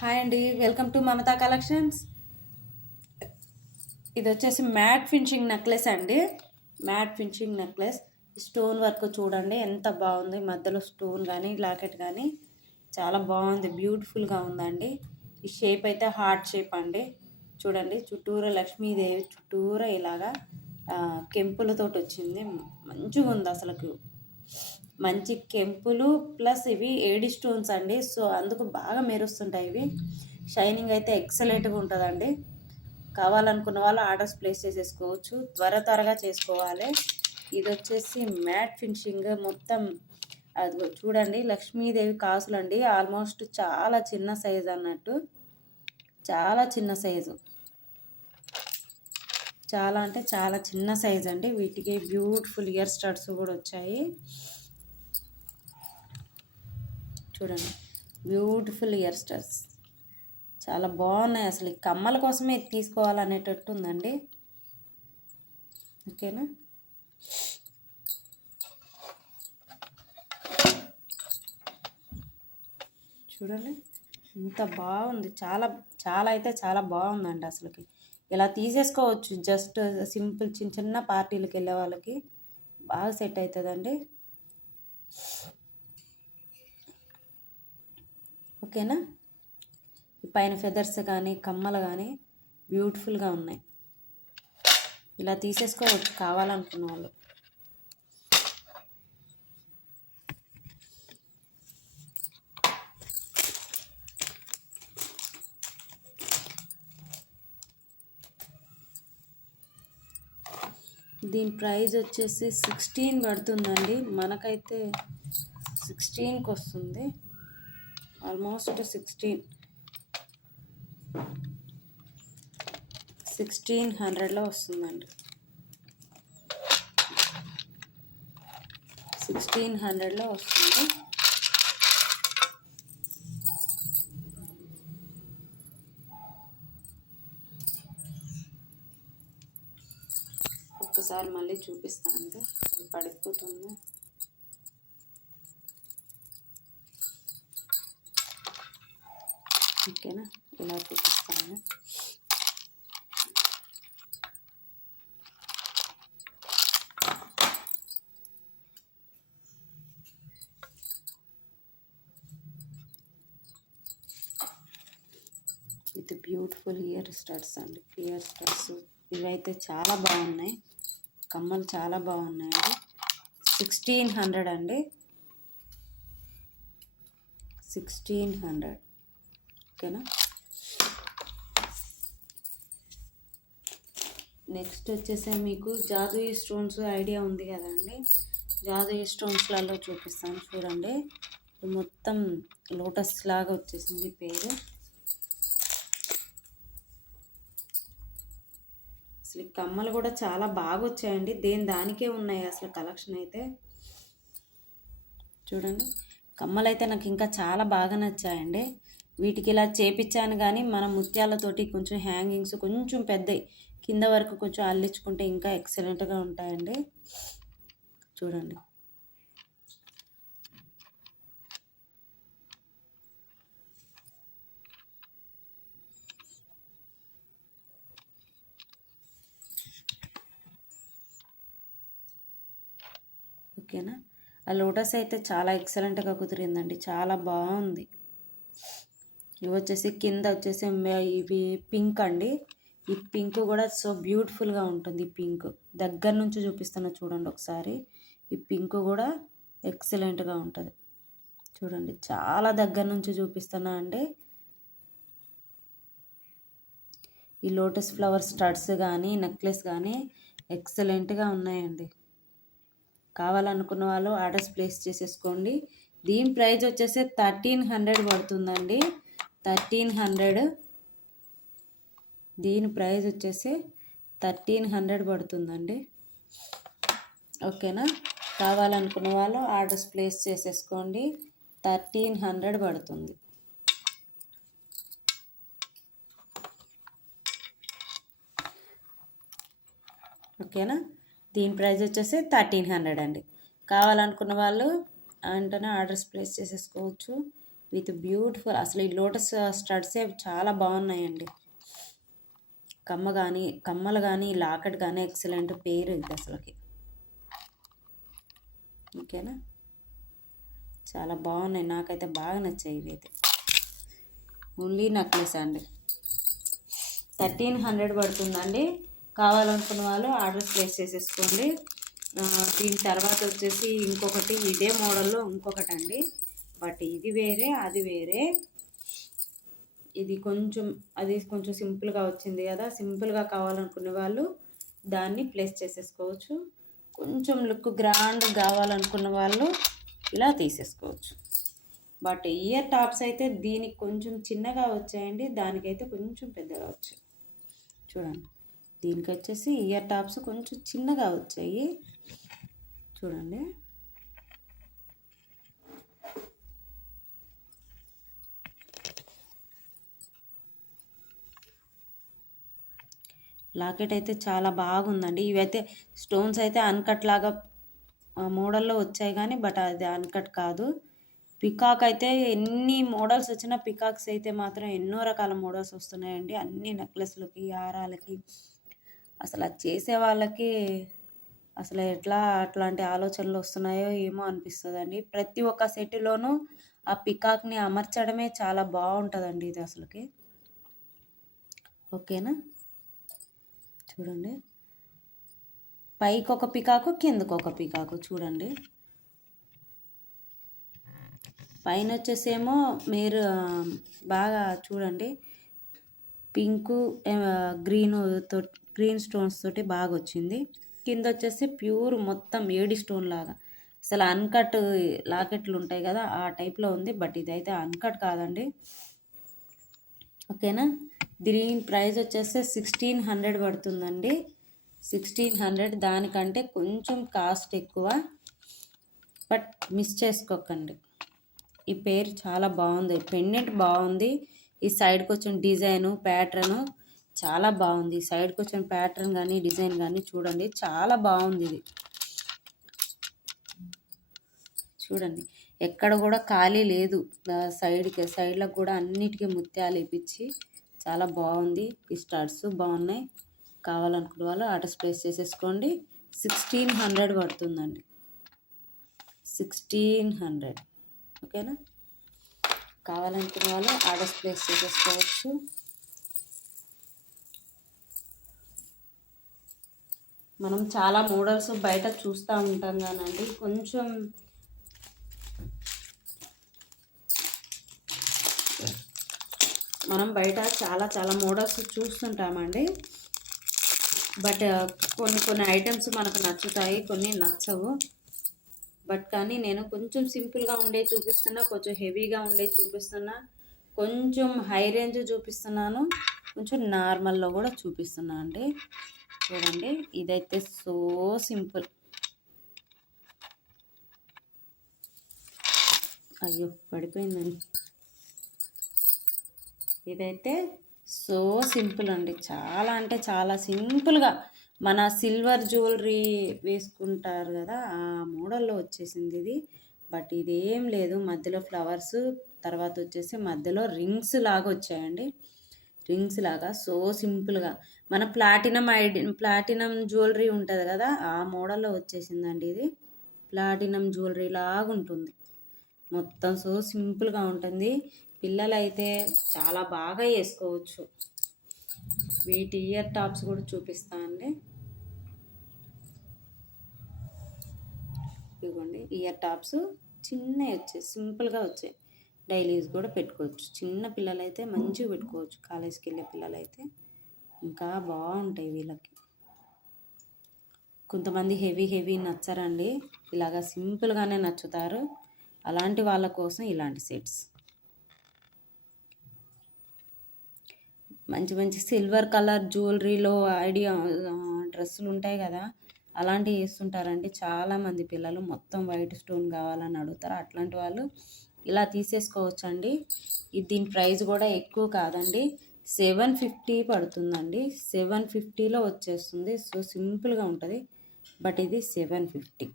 Hi అండి, welcome to Mamata collections. ఇది వచ్చేసి మ్యాట్ ఫినిషింగ్ నెక్లెస్ అండి. Matte finishing necklace stone work చూడండి ఎంత బాగుంది. మధ్యలో స్టోన్ కానీ లాకెట్ కానీ చాలా బాగుంది, బ్యూటిఫుల్గా ఉందండి. ఈ షేప్ అయితే హార్ట్ షేప్ అండి. చూడండి చుట్టూరా లక్ష్మీదేవి చుట్టూరా ఇలాగా కెంపులతోటి వచ్చింది. మంచిగా ఉంది అసలుకు. మంచి కెంపులు ప్లస్ ఇవి ఏడి స్టోన్స్ అండి. సో అందుకు బాగా మెరుస్తుంటాయి. ఇవి షైనింగ్ అయితే ఎక్సలెంట్గా ఉంటుందండి. కావాలనుకున్న వాళ్ళు ఆర్డర్స్ ప్లేస్ చేసేసుకోవచ్చు, త్వరగా చేసుకోవాలి. ఇది వచ్చేసి మ్యాట్ ఫినిషింగ్ మొత్తం. అది చూడండి లక్ష్మీదేవి కాసులు అండి. ఆల్మోస్ట్ చాలా చిన్న సైజు అన్నట్టు, చాలా చిన్న సైజు, చాలా అంటే చాలా చిన్న సైజు అండి. వీటికి బ్యూటిఫుల్ ఇయర్ స్టడ్స్ కూడా వచ్చాయి. చూడండి బ్యూటిఫుల్ ఇయర్ స్టడ్స్ చాలా బాగున్నాయి. అసలు ఈ కమ్మల కోసమే తీసుకోవాలనేటట్టు ఉందండి. ఓకేనా, చూడండి ఇంత బాగుంది. చాలా చాలా అయితే చాలా బాగుందండి. అసలుకి ఇలా తీసేసుకోవచ్చు. జస్ట్ సింపుల్ చిన్న చిన్న పార్టీలకు వెళ్ళే వాళ్ళకి బాగా సెట్ అవుతుందండి. ఓకేనా, పైన ఫెదర్స్ కానీ కమ్మలు కానీ బ్యూటిఫుల్గా ఉన్నాయి. ఇలా తీసేసుకోవచ్చు కావాలనుకున్న వాళ్ళు. దీని ప్రైస్ వచ్చేసి 16 పడుతుందండి. మనకైతే 16కి వస్తుంది, ఆల్మోస్ట్ 1600లో వస్తుందండి. 1600లో వస్తుంది. ఒక్కసారి మళ్ళీ చూపిస్తాను, పడిపోతుంది. ఓకేనా, ఇలా చూపిస్తాను. ఇది బ్యూటిఫుల్ ఇయర్ స్టడ్స్ అండి. ఇయర్ స్టడ్స్ ఇవైతే చాలా బాగున్నాయి. కమ్మలు చాలా బాగున్నాయండి. 1600 అండి, 1600. ఓకేనా, నెక్స్ట్ వచ్చేసి మీకు జాదూయి స్టోన్స్ ఐడియా ఉంది కదండి. జాదూయి స్టోన్స్లలో చూపిస్తాను చూడండి. మొత్తం లోటస్ లాగా వచ్చేసింది పేరు. అసలు కమ్మలు కూడా చాలా బాగా వచ్చాయండి. దానికే ఉన్నాయి అసలు కలెక్షన్ అయితే. చూడండి కమ్మలు అయితే నాకు ఇంకా చాలా బాగా నచ్చాయండి. వీటికి ఇలా చేపించాను కానీ మన ముత్యాలతోటి కొంచెం హ్యాంగింగ్స్ కొంచెం పెద్దవి కింద వరకు కొంచెం అల్లించుకుంటే ఇంకా ఎక్సలెంట్గా ఉంటాయండి. చూడండి ఓకేనా, ఆ లోటస్ అయితే చాలా ఎక్సలెంట్గా కుదిరిందండి, చాలా బాగుంది. ఇవి వచ్చేసి కింద వచ్చేసి ఇవి పింక్ అండి. ఈ పింక్ కూడా సో బ్యూటిఫుల్గా ఉంటుంది. ఈ పింక్ దగ్గర నుంచి చూపిస్తున్నా చూడండి ఒకసారి. ఈ పింక్ కూడా ఎక్సలెంట్గా ఉంటుంది. చూడండి చాలా దగ్గర నుంచి చూపిస్తున్నా అండి. ఈ లోటస్ ఫ్లవర్ స్టడ్స్ కానీ నెక్లెస్ కానీ ఎక్సలెంట్గా ఉన్నాయండి. కావాలనుకున్న వాళ్ళు ఆర్డర్స్ ప్లేస్ చేసేసుకోండి. దీని ప్రైస్ వచ్చేసి 1300 పడుతుందండి. 1300. దీని ప్రైస్ వచ్చేసి 1300 పడుతుందండి. ఓకేనా, కావాలనుకున్న వాళ్ళు ఆర్డర్స్ ప్లేస్ చేసేసుకోండి. 1300 పడుతుంది. ఓకేనా, దీని ప్రైస్ వచ్చేసి 1300 అండి. కావాలనుకున్న వాళ్ళు వెంటనే ఆర్డర్స్ ప్లేస్ చేసేసుకోవచ్చు. With beautiful. అసలు ఈ లోటస్ స్టడ్సే చాలా బాగున్నాయండి. కమ్మలు కానీ లాకెట్ కానీ ఎక్సలెంట్ పేరు ఇది అసలుకి. ఓకేనా, చాలా బాగున్నాయి, నాకైతే బాగా నచ్చాయి ఇవి అయితే. ఓన్లీ నెక్లెస్ అండి, 1300 పడుతుందండి. కావాలనుకున్న వాళ్ళు ఆర్డర్ ప్లేస్ చేసేసుకోండి. దీని తర్వాత వచ్చేసి ఇంకొకటి ఇదే మోడల్లో ఇంకొకటి అండి, బట్ ఇది వేరే అది వేరే. ఇది కొంచెం అది కొంచెం సింపుల్గా వచ్చింది కదా, సింపుల్గా కావాలనుకునే వాళ్ళు దాన్ని ప్లేస్ చేసేసుకోవచ్చు. కొంచెం లుక్ గ్రాండ్ కావాలనుకున్న వాళ్ళు ఇలా తీసేసుకోవచ్చు. బట్ ఇయర్ టాప్స్ అయితే దీనికి కొంచెం చిన్నగా వచ్చాయండి, దానికైతే కొంచెం పెద్దగా వచ్చాయి. చూడండి, దీనికి వచ్చేసి ఇయర్ టాప్స్ కొంచెం చిన్నగా వచ్చాయి. చూడండి, లాకెట్ అయితే చాలా బాగుందండి. ఇవైతే స్టోన్స్ అయితే అన్కట్ లాగా మోడల్లో వచ్చాయి కానీ బట్ అది అన్కట్ కాదు. పికాక్ అయితే ఎన్ని మోడల్స్ వచ్చినా పికాక్స్ అయితే మాత్రం ఎన్నో రకాల మోడల్స్ వస్తున్నాయండి, అన్ని నెక్లెస్లకి హారాలకి. అసలు అది చేసే వాళ్ళకి అసలు ఎట్లా అట్లాంటి ఆలోచనలు వస్తున్నాయో ఏమో అనిపిస్తుందండి. ప్రతి ఒక్క సెట్లోనూ ఆ పికాక్ని అమర్చడమే చాలా బాగుంటుందండి ఇది అసలుకి. ఓకేనా, చూడండి, పైకి ఒక పికాకు కిందకు ఒక పికాకు. చూడండి, పైన వచ్చేసేమో మీరు బాగా చూడండి, పింకు గ్రీన్ స్టోన్స్ తోటి బాగా వచ్చింది. కింద వచ్చేసి ప్యూర్ మొత్తం ఏడి స్టోన్ లాగా, అసలు అన్కట్ లాకెట్లు ఉంటాయి కదా ఆ టైప్లో ఉంది. బట్ ఇదైతే అన్కట్ కాదండి. ఓకేనా, దీని ప్రైస్ వచ్చేసి 1600 పడుతుందండి. 1600, దానికంటే కొంచెం కాస్ట్ ఎక్కువ, బట్ మిస్ చేసుకోకండి. ఈ పేరు చాలా బాగుంది, పెండెంట్ బాగుంది. ఈ సైడ్కి వచ్చిన డిజైను ప్యాటర్ను చాలా బాగుంది. ఈ సైడ్కి వచ్చిన ప్యాటర్న్ కానీ డిజైన్ కానీ చూడండి, చాలా బాగుంది ఇది. చూడండి, ఎక్కడ కూడా ఖాళీ లేదు. సైడ్లకు కూడా అన్నిటికీ ముత్యాలు వేపించి చాలా బాగుంది. ఈ స్టడ్స్ బాగున్నాయి. కావాలనుకున్న వాళ్ళు ఆర్డర్ ప్లేస్ చేసేసుకోండి. 1600 పడుతుందండి, 1600. ఓకేనా, కావాలనుకున్న వాళ్ళు ఆర్డర్ ప్లేస్ చేసేసుకోవచ్చు. మనం చాలా మోడల్స్ బయట చూస్తూ ఉంటాం కానండి, కొంచెం మనం బయట చాలా చాలా మోడల్స్ చూస్తుంటామండి. బట్ కొన్ని ఐటమ్స్ మనకు నచ్చుతాయి, కొన్ని నచ్చవు. బట్ కానీ నేను కొంచెం సింపుల్గా ఉండే చూపిస్తున్నా, కొంచెం హెవీగా ఉండే చూపిస్తున్నా, కొంచెం హై రేంజ్ చూపిస్తున్నాను, కొంచెం నార్మల్లో కూడా చూపిస్తున్నా అండి. చూడండి, ఇదైతే సో సింపుల్. అయ్యో పడిపోయిందండి. ఇదైతే సో సింపుల్ అండి, చాలా అంటే చాలా సింపుల్గా మన సిల్వర్ జ్యువెలరీ వేసుకుంటారు కదా ఆ మోడల్లో వచ్చేసింది ఇది. బట్ ఇదేం లేదు, మధ్యలో ఫ్లవర్స్, తర్వాత వచ్చేసి మధ్యలో రింగ్స్ లాగా వచ్చాయండి. రింగ్స్ లాగా సో సింపుల్గా మన ప్లాటినం జ్యువెలరీ ఉంటుంది కదా ఆ మోడల్లో వచ్చేసిందండి ఇది. ప్లాటినం జ్యువెలరీ లాగా ఉంటుంది, మొత్తం సో సింపుల్గా ఉంటుంది. పిల్లలైతే చాలా బాగా వేసుకోవచ్చు. వీటి ఇయర్ టాప్స్ కూడా చూపిస్తా అండి. ఇదిగోండి, ఇయర్ టాప్స్ చిన్నవి వచ్చాయి, సింపుల్గా వచ్చాయి. డైలీ యూజ్ కూడా పెట్టుకోవచ్చు. చిన్న పిల్లలైతే మంచిగా పెట్టుకోవచ్చు, కాలేజ్కి వెళ్ళే పిల్లలైతే ఇంకా బాగుంటాయి వీళ్ళకి. కొంతమంది హెవీ నచ్చరండి, ఇలాగా సింపుల్గానే నచ్చుతారు. అలాంటి వాళ్ళ కోసం ఇలాంటి సెట్స్. మంచి మంచి సిల్వర్ కలర్ జ్యువెలరీలో డ్రెస్సులు ఉంటాయి కదా అలాంటివి వేస్తుంటారండి చాలామంది పిల్లలు. మొత్తం వైట్ స్టోన్ కావాలని అడుగుతారు. అట్లాంటి వాళ్ళు ఇలా తీసేసుకోవచ్చండి. దీని ప్రైస్ కూడా ఎక్కువ కాదండి, 750 పడుతుందండి. 750లో వచ్చేస్తుంది. సో సింపుల్గా ఉంటుంది, బట్ ఇది 750.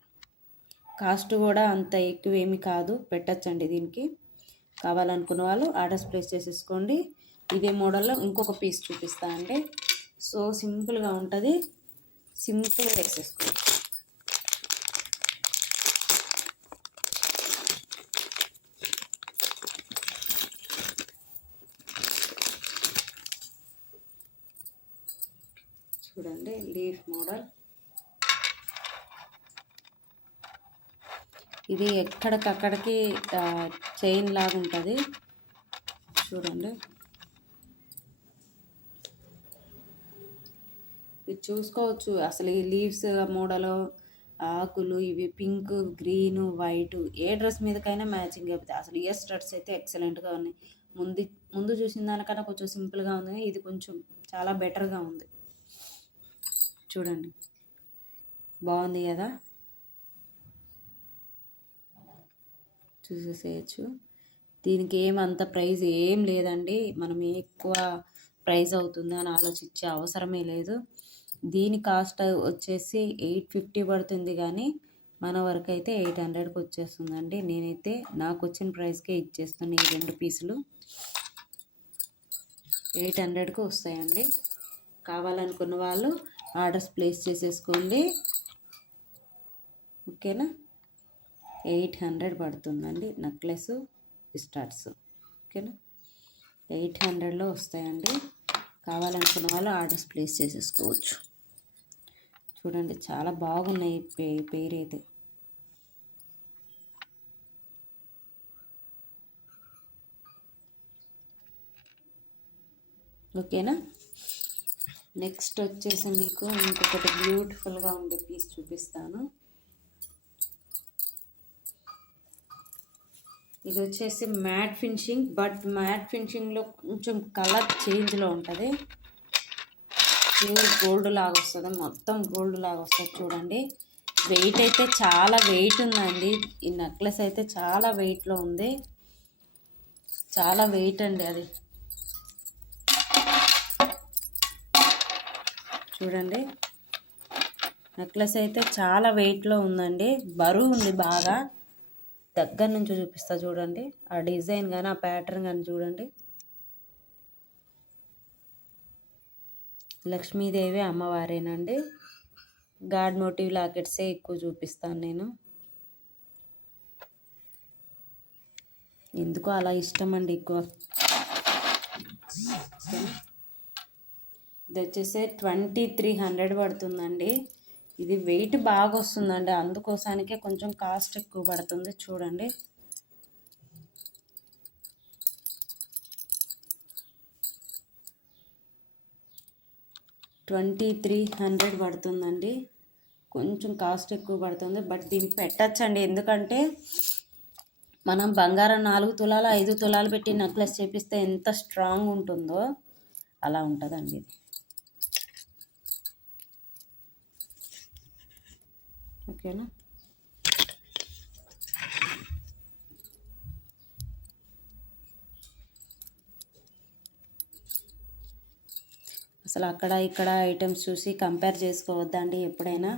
కాస్ట్ కూడా అంత ఎక్కువ ఏమి కాదు, పెట్టచ్చండి దీనికి. కావాలనుకున్న వాళ్ళు ఆర్డర్స్ ప్లేస్ చేసేసుకోండి. ఇదే మోడల్లో ఇంకొక పీస్ చూపిస్తా అండి. సో సింపుల్గా ఉంటుంది, సింపుల్గా వేసేసుకోండి. చూడండి లీఫ్ మోడల్. ఇది ఎక్కడికక్కడికి చైన్ లాగా ఉంటుంది చూడండి. ఇది చూసుకోవచ్చు అసలు ఈ లీవ్స్ మోడల్, ఆకులు ఇవి పింక్, గ్రీన్, వైట్ ఏ డ్రెస్ మీదకైనా మ్యాచింగ్ అయిపోతాయి. అసలు ఇయర్ స్టడ్స్ అయితే ఎక్సలెంట్గా ఉన్నాయి. ముందు చూసిన దానికన్నా కొంచెం సింపుల్గా ఉంది, ఇది కొంచెం చాలా బెటర్గా ఉంది. చూడండి బాగుంది కదా, చూసేసేయచ్చు. దీనికి ఏమంత ప్రైస్ ఏం లేదండి, మనం ఎక్కువ ప్రైస్ అవుతుంది అని ఆలోచించే అవసరమే లేదు. దీని కాస్ట్ వచ్చేసి 850 పడుతుంది, కానీ మన వరకు అయితే 800కి వచ్చేస్తుందండి. నేనైతే నాకు వచ్చిన ప్రైస్కే ఇచ్చేస్తాను. ఈ 2 పీసులు 800కి వస్తాయండి. కావాలనుకున్న వాళ్ళు ఆర్డర్స్ ప్లేస్ చేసేసుకోండి. ఓకేనా, 800 పడుతుందండి నెక్లెస్ స్టార్ట్స్. ఓకేనా, 800లో వస్తాయండి. కావాలనుకున్న వాళ్ళు ఆర్డర్స్ ప్లేస్ చేసేసుకోవచ్చు. చూడండి చాలా బాగున్నాయి పేరు అయితే. ఓకేనా, నెక్స్ట్ వచ్చేసి మీకు ఇంకొకటి బ్యూటిఫుల్గా ఉండే పీస్ చూపిస్తాను. ఇది వచ్చేసి మ్యాట్ ఫినిషింగ్, బట్ మ్యాట్ ఫినిషింగ్లో కొంచెం కలర్ చేంజ్లో ఉంటుంది. ప్యూర్ గోల్డ్ లాగా వస్తుంది, మొత్తం గోల్డ్ లాగా వస్తుంది. చూడండి వెయిట్ అయితే చాలా వెయిట్ ఉందండి. ఈ నెక్లెస్ అయితే చాలా వెయిట్లో ఉంది, చాలా వెయిట్ అండి అది. చూడండి నెక్లెస్ అయితే చాలా వెయిట్లో ఉందండి, బరువు ఉంది బాగా. దగ్గర నుంచి చూపిస్తా చూడండి, ఆ డిజైన్ కానీ ఆ ప్యాటర్న్ కానీ చూడండి. లక్ష్మీదేవి అమ్మవారేనండి. గాడ్ మోటివ్ లాకెట్సే ఎక్కువ చూపిస్తాను నేను, ఎందుకో అలా ఇష్టం అండి ఎక్కువ. ఇది వచ్చేసి 2300 పడుతుందండి. ఇది వెయిట్ బాగా వస్తుందండి, అందుకోసానికే కొంచెం కాస్ట్ ఎక్కువ పడుతుంది. చూడండి $2300 పడుతుందండి, కొంచెం కాస్ట్ ఎక్కువ పడుతుంది. బట్ దీనికి పెట్టచ్చండి, ఎందుకంటే మనం బంగారం 4 తులాలు 5 తులాలు పెట్టి నెక్లెస్ చేపిస్తే ఎంత స్ట్రాంగ్ ఉంటుందో అలా ఉంటుందండి ఇది. ఓకేనా, అసలు అక్కడ ఇక్కడ ఐటమ్స్ చూసి కంపేర్ చేసుకోవద్దండి. ఎప్పుడైనా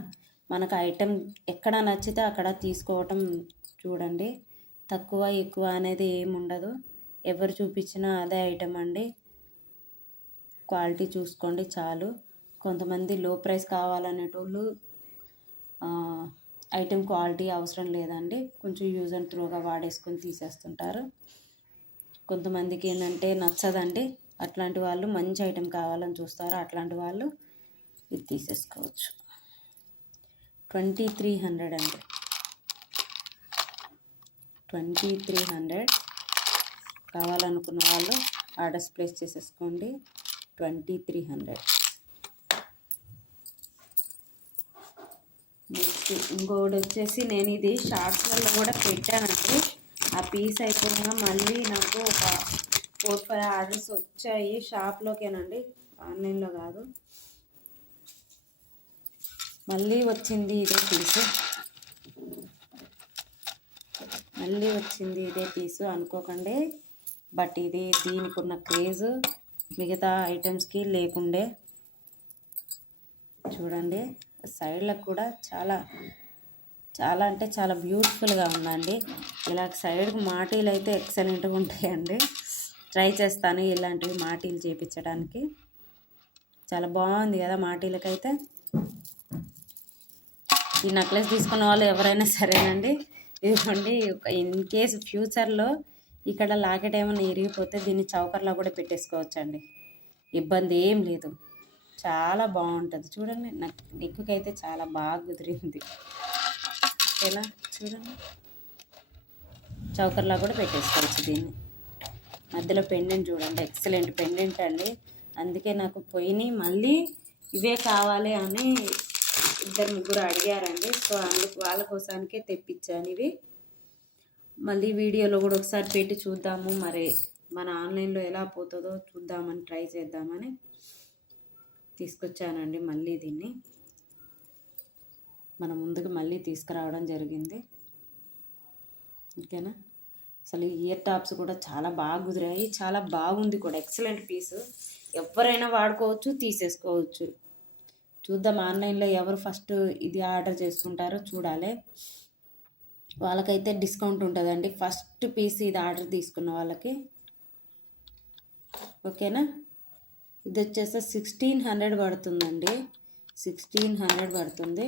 మనకు ఐటెం ఎక్కడ నచ్చితే అక్కడ తీసుకోవటం చూడండి. తక్కువ ఎక్కువ అనేది ఏముండదు, ఎవరు చూపించినా అదే ఐటెం అండి. క్వాలిటీ చూసుకోండి చాలు. కొంతమంది లో ప్రైస్ కావాలనేటోళ్ళు ఐటెం క్వాలిటీ అవసరం లేదండి, కొంచెం యూజ్ అండ్ త్రోగా వాడేసుకొని తీసేస్తుంటారు. కొంతమందికి ఏంటంటే నచ్చదండి, అట్లాంటి వాళ్ళు మంచి ఐటెం కావాలని చూస్తారు, అట్లాంటి వాళ్ళు ఇది తీసేసుకోవచ్చు. 2300 అండి, 2300. కావాలనుకున్న వాళ్ళు ఆర్డర్స్ ప్లేస్ చేసేసుకోండి. 2300. నెక్స్ట్ ఇంకొకటి వచ్చేసి నేను ఇది షార్ట్స్లలో కూడా పెట్టానండి. ఆ పీస్ అయిపోయినా మళ్ళీ నాకు ఒక 4-5 ఆర్డర్స్ వచ్చాయి షాప్లోకేనండి, ఆన్లైన్లో కాదు. మళ్ళీ వచ్చింది ఇదే పీసు, మళ్ళీ వచ్చింది ఇదే పీసు అనుకోకండి. బట్ ఇది దీనికి ఉన్న క్రేజ్ మిగతా ఐటమ్స్కి లేకుండే. చూడండి సైడ్లకు కూడా చాలా చాలా అంటే చాలా బ్యూటిఫుల్గా ఉందండి. ఇలా సైడ్కి మాటీలు అయితే ఎక్సలెంట్గా ఉంటాయండి. ట్రై చేస్తాను ఇలాంటివి మాటీలు చేయించడానికి. చాలా బాగుంది కదా మాటీలకైతే. ఈ నెక్లెస్ తీసుకున్న వాళ్ళు ఎవరైనా సరేనండి, ఇదిగోండి. ఇన్ కేసు ఫ్యూచర్లో ఇక్కడ లాకెట్ ఏమైనా ఇరిగిపోతే దీన్ని చౌకర్లో కూడా పెట్టేసుకోవచ్చండి, ఇబ్బంది ఏం లేదు. చాలా బాగుంటుంది చూడండి. నాకు నెక్కుకైతే చాలా బాగా కుదిరింది. ఓకేనా, చూడండి. చౌకర్లా కూడా పెట్టేసుకోవచ్చు దీన్ని. మధ్యలో పెండెంట్ చూడండి, ఎక్సలెంట్ పెండెంట్ అండి. అందుకే నాకు పోయినాయి మళ్ళీ ఇవే కావాలి అని 2-3 అడిగారండి. సో అందుకు వాళ్ళ కోసానికే తెప్పించాను ఇవి. మళ్ళీ వీడియోలో కూడా ఒకసారి పెట్టి చూద్దాము, మరి మన ఆన్లైన్లో ఎలా పోతుందో చూద్దామని ట్రై చేద్దామని తీసుకొచ్చానండి. మళ్ళీ దీన్ని మన ముందుకు మళ్ళీ తీసుకురావడం జరిగింది. ఓకేనా. అసలు ఇయర్ టాప్స్ కూడా చాలా బాగా కుదిరాయి, చాలా బాగుంది కూడా, ఎక్సలెంట్ పీసు. ఎవరైనా వాడుకోవచ్చు, తీసేసుకోవచ్చు. చూద్దాం ఆన్లైన్లో ఎవరు ఫస్ట్ ఇది ఆర్డర్ చేసుకుంటారో చూడాలి. వాళ్ళకైతే డిస్కౌంట్ ఉంటుందండి ఫస్ట్ పీస్ ఇది ఆర్డర్ తీసుకున్న వాళ్ళకి. ఓకేనా. ఇది వచ్చేసి 1600 పడుతుందండి, 1600 పడుతుంది.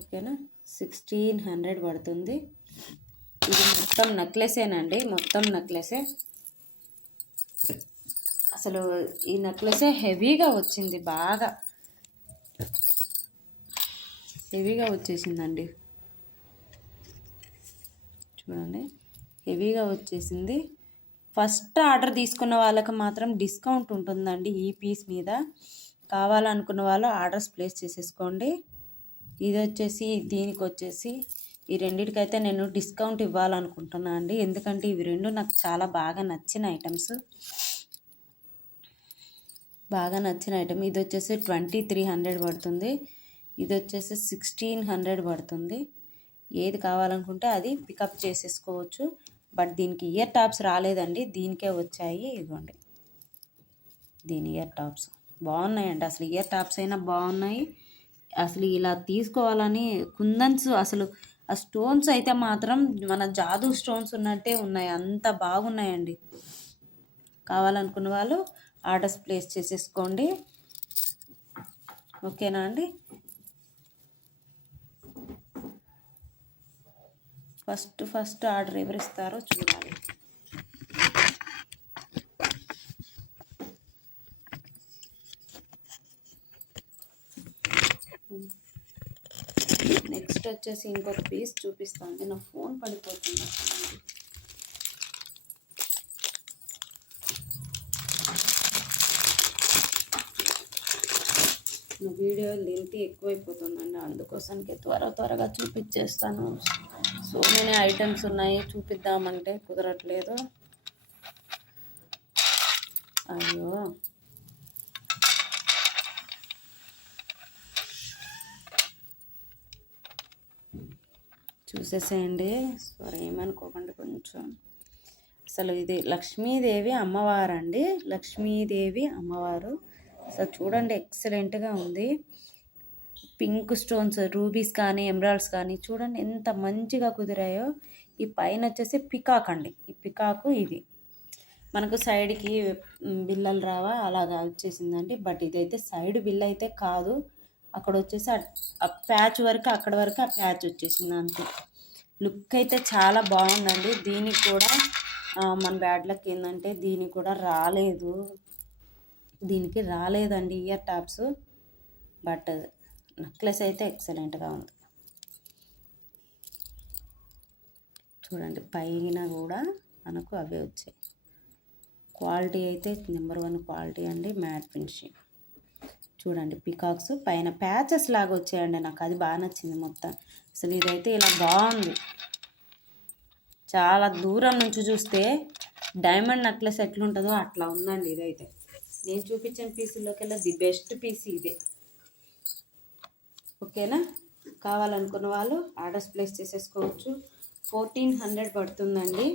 ఓకేనా, 1600 పడుతుంది. ఇది మొత్తం నెక్లెసేనండి, మొత్తం నెక్లెసే. అసలు ఈ నెక్లెసే హెవీగా వచ్చింది, బాగా హెవీగా వచ్చేసిందండి. చూడండి, హెవీగా వచ్చేసింది. ఫస్ట్ ఆర్డర్ తీసుకున్న వాళ్ళకి మాత్రం డిస్కౌంట్ ఉంటుందండి ఈ పీస్ మీద. కావాలనుకున్న వాళ్ళు ఆర్డర్స్ ప్లేస్ చేసేసుకోండి. ఇది వచ్చేసి దీనికి వచ్చేసి ఈ రెండిటికైతే నేను డిస్కౌంట్ ఇవ్వాలనుకుంటున్నాను అండి, ఎందుకంటే ఇవి రెండు నాకు చాలా బాగా నచ్చిన ఐటమ్స్, బాగా నచ్చిన ఐటమ్. ఇది వచ్చేసి 2300 పడుతుంది, ఇది వచ్చేసి 1600 పడుతుంది. ఏది కావాలనుకుంటే అది పికప్ చేసేసుకోవచ్చు. బట్ దీనికి ఇయర్ టాప్స్ రాలేదండి, దీనికే వచ్చాయి. ఇదిగోండి, దీని ఇయర్ టాప్స్ బాగున్నాయండి. అసలు ఇయర్ టాప్స్ అయినా బాగున్నాయి. అసలు ఇలా తీసుకోవాలని కుందన్స్, అసలు ఆ స్టోన్స్ అయితే మాత్రం మన జాదూ స్టోన్స్ ఉన్నట్టే ఉన్నాయి, అంత బాగున్నాయండి. కావాలనుకున్న వాళ్ళు ఆర్డర్స్ ప్లేస్ చేసేసుకోండి. ఓకేనా అండి. ఫస్ట్ ఆర్డర్ ఎవరు ఇస్తారో చూడాలి. నెక్స్ట్ వచ్చేసి ఇంకొక పీస్ చూపిస్తాను. నా ఫోన్ పడిపోతుంది. నా వీడియో లెంత్ ఎక్కువైపోతుందండి, అందుకోసానికి త్వరగా చూపించేస్తాను. సో మెనీ ఐటమ్స్ ఉన్నాయి, చూపిద్దామంటే కుదరట్లేదు. అయ్యో, చూసేసేయండి, సారీ ఏమనుకోకండి కొంచెం. అసలు ఇది లక్ష్మీదేవి అమ్మవారు అండి, లక్ష్మీదేవి అమ్మవారు. అసలు చూడండి, ఎక్సలెంట్గా ఉంది. పింక్ స్టోన్స్, రూబీస్ కానీ ఎమరాల్డ్స్ కానీ చూడండి ఎంత మంచిగా కుదిరాయో. ఈ పైన వచ్చేసి పికాక్ అండి, ఈ పికాకు ఇది మనకు సైడ్కి బిల్లలు రావా అలాగా వచ్చేసిందండి. బట్ ఇదైతే సైడ్ బిల్ అయితే కాదు, అక్కడ వచ్చేసి ఆ ప్యాచ్ వరకు, అక్కడ వరకు ఆ ప్యాచ్ వచ్చేసింది అంతే. లుక్ అయితే చాలా బాగుందండి. దీనికి కూడా మన బ్యాడ్ లక్ ఏంటంటే దీనికి కూడా రాలేదు, దీనికి రాలేదండి ఇయర్ టాప్స్. బట్ నెక్లెస్ అయితే ఎక్సలెంట్గా ఉంది. చూడండి, పైన కూడా మనకు అవే వచ్చాయి. క్వాలిటీ అయితే నెంబర్ 1 క్వాలిటీ అండి, మ్యాట్ ఫినిషింగ్. చూడండి, పికాక్స్ పైన ప్యాచెస్ లాగా వచ్చాయండి, నాకు అది బాగా నచ్చింది మొత్తం. అసలు ఇదైతే ఇలా బాగుంది. చాలా దూరం నుంచి చూస్తే డైమండ్ నెక్లెస్ ఎట్లుంటుందో అట్లా ఉందండి. ఇదైతే నేను చూపించిన పీసుల్లోకెల్లా ది బెస్ట్ పీస్ ఇదే. ఓకేనా. కావాలనుకున్న వాళ్ళు ఆర్డర్స్ ప్లేస్ చేసేసుకోవచ్చు. 1400 పడుతుందండి,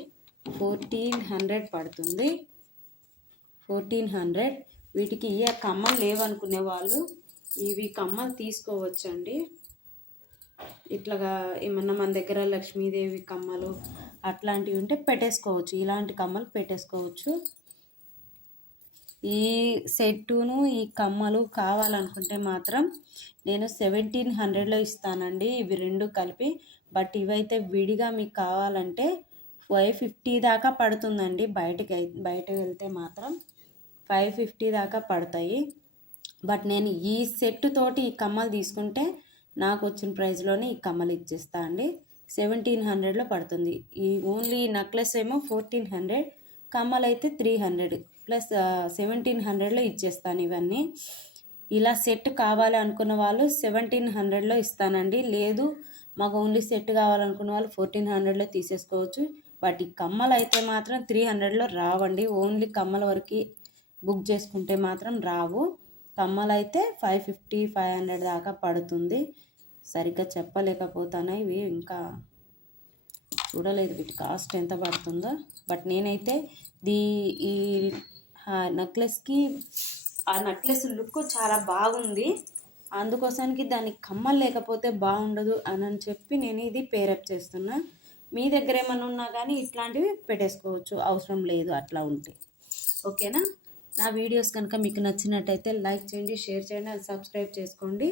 1400 పడుతుంది, 1400. వీటికి కమ్మలు లేవనుకునే వాళ్ళు ఇవి కమ్మలు తీసుకోవచ్చండి. ఇట్లాగా ఏమన్నా మన దగ్గర లక్ష్మీదేవి కమ్మలు అట్లాంటివి ఉంటే పెట్టేసుకోవచ్చు, ఇలాంటి కమ్మలు పెట్టేసుకోవచ్చు. ఈ సెట్టును ఈ కమ్మలు కావాలనుకుంటే మాత్రం నేను 1700లో ఇస్తానండి ఇవి రెండు కలిపి. బట్ ఇవైతే విడిగా మీకు కావాలంటే 550 దాకా పడుతుందండి. బయట వెళ్తే మాత్రం 550 దాకా పడతాయి. బట్ నేను ఈ సెట్ తోటి ఈ కమ్మలు తీసుకుంటే నాకు వచ్చిన ప్రైస్లోనే ఈ కమ్మలు ఇచ్చేస్తా అండి. 1700లో పడుతుంది. ఈ ఓన్లీ నెక్లెస్ ఏమో 1400, కమ్మలు అయితే 300 ప్లస్ 1700లో ఇచ్చేస్తాను ఇవన్నీ. ఇలా సెట్ కావాలి అనుకున్న వాళ్ళు 1700లో ఇస్తానండి. లేదు మాకు ఓన్లీ సెట్ కావాలనుకున్న వాళ్ళు 1400లో తీసేసుకోవచ్చు. బట్ ఈ కమ్మలు అయితే మాత్రం 300లో రావండి. ఓన్లీ కమ్మల వరకు బుక్ చేసుకుంటే మాత్రం రావు. కమ్మలు అయితే 550 500 దాకా పడుతుంది. సరిగ్గా చెప్పలేకపోతాను, ఇవి ఇంకా చూడలేదు వీటి కాస్ట్ ఎంత పడుతుందో. బట్ నేనైతే ఈ నెక్లెస్కి ఆ నెక్లెస్ లుక్ చాలా బాగుంది. అందుకోసానికి దానికి కమ్మలు లేకపోతే బాగుండదు అని చెప్పి నేను ఇది పేరప్ చేస్తున్నా. మీ దగ్గర ఏమైనా ఉన్నా కానీ ఇట్లాంటివి పెట్టేసుకోవచ్చు, అవసరం లేదు అట్లా ఉంటే. ఓకేనా? నా వీడియోస్ కనుక మీకు నచ్చినట్టయితే లైక్ చేయండి, షేర్ చేయండి, అండ్ సబ్స్క్రైబ్ చేసుకోండి.